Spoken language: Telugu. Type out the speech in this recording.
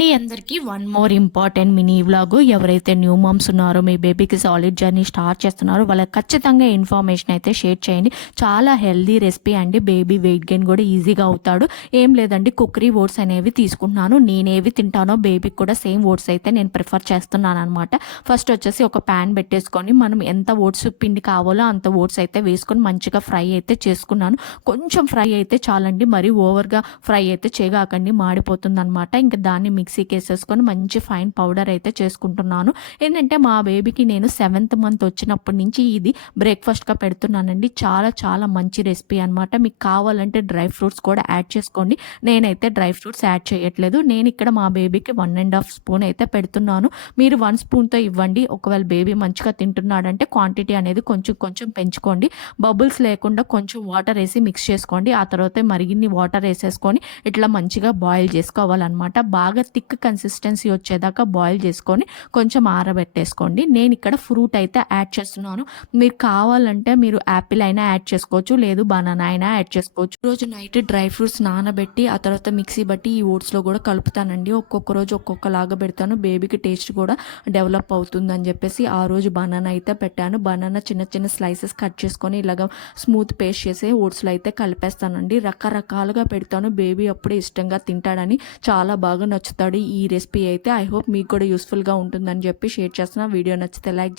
మీ అందరికీ one more important mini vlog. ఎవరైతే న్యూ మామ్స్ ఉన్నారో మీ బేబీకి సాలిడ్ జర్నీ స్టార్ట్ చేస్తున్నారో వాళ్ళకి ఖచ్చితంగా ఇన్ఫర్మేషన్ అయితే షేర్ చేయండి. చాలా హెల్దీ రెసిపీ అండి. బేబీ వెయిట్ గెయిన్ కూడా ఈజీగా అవుతాడు. ఏం లేదండి, కుక్కరీ ఓట్స్ అనేవి తీసుకుంటున్నాను. నేనేవి తింటానో బేబీకి కూడా సేమ్ ఓట్స్ అయితే నేను ప్రిఫర్ చేస్తున్నాను అనమాట. ఫస్ట్ వచ్చేసి ఒక ప్యాన్ పెట్టేసుకొని మనం ఎంత ఓట్స్ పిండి కావాలో అంత ఓట్స్ అయితే వేసుకొని మంచిగా ఫ్రై అయితే చేసుకున్నాను. కొంచెం ఫ్రై అయితే చాలండి, మరీ ఓవర్గా ఫ్రై అయితే చేయగాకండి, మాడిపోతుంది అనమాట. ఇంకా దాన్ని మిక్సీకి వేసేసుకొని మంచి ఫైన్ పౌడర్ అయితే చేసుకుంటున్నాను. ఏంటంటే మా బేబీకి నేను 7th మంత్ వచ్చినప్పటి నుంచి ఇది బ్రేక్ఫాస్ట్గా పెడుతున్నానండి. చాలా చాలా మంచి రెసిపీ అనమాట. మీకు కావాలంటే డ్రై ఫ్రూట్స్ కూడా యాడ్ చేసుకోండి. నేనైతే డ్రై ఫ్రూట్స్ యాడ్ చేయట్లేదు. నేను ఇక్కడ మా బేబీకి 1.5 స్పూన్ అయితే పెడుతున్నాను. మీరు 1 స్పూన్తో ఇవ్వండి. ఒకవేళ బేబీ మంచిగా తింటున్నాడంటే క్వాంటిటీ అనేది కొంచెం కొంచెం పెంచుకోండి. బబుల్స్ లేకుండా కొంచెం వాటర్ వేసి మిక్స్ చేసుకోండి. ఆ తర్వాత మరిగిన్ని వాటర్ వేసేసుకొని ఇట్లా మంచిగా బాయిల్ చేసుకోవాలన్నమాట. బాగా థిక్ కన్సిస్టెన్సీ వచ్చేదాకా బాయిల్ చేసుకొని కొంచెం ఆరబెట్టేసుకోండి. నేను ఇక్కడ ఫ్రూట్ అయితే యాడ్ చేస్తున్నాను. మీరు కావాలంటే మీరు యాపిల్ అయినా యాడ్ చేసుకోవచ్చు, లేదు బనానా అయినా యాడ్ చేసుకోవచ్చు. రోజు నైట్ డ్రై ఫ్రూట్స్ నానబెట్టి ఆ తర్వాత మిక్సీ బట్టి ఈ ఓట్స్లో కూడా కలుపుతానండి. ఒక్కొక్క రోజు ఒక్కొక్కలాగా పెడతాను. బేబీకి టేస్ట్ కూడా డెవలప్ అవుతుందని చెప్పేసి ఆ రోజు బనానా అయితే పెట్టాను. బనానా చిన్న చిన్న స్లైసెస్ కట్ చేసుకొని ఇలాగ స్మూత్ పేస్ట్ చేసి ఓట్స్లో అయితే కలిపేస్తానండి. రకరకాలుగా పెడతాను. బేబీ అప్పుడే ఇష్టంగా తింటాడని చాలా బాగా నచ్చుతాడు ఈ రెసిపీ అయితే. ఐ హోప్ మీకు కూడా యూస్ఫుల్గా ఉంటుందని చెప్పి షేర్ చేస్తున్నా. వీడియో నచ్చితే లైక్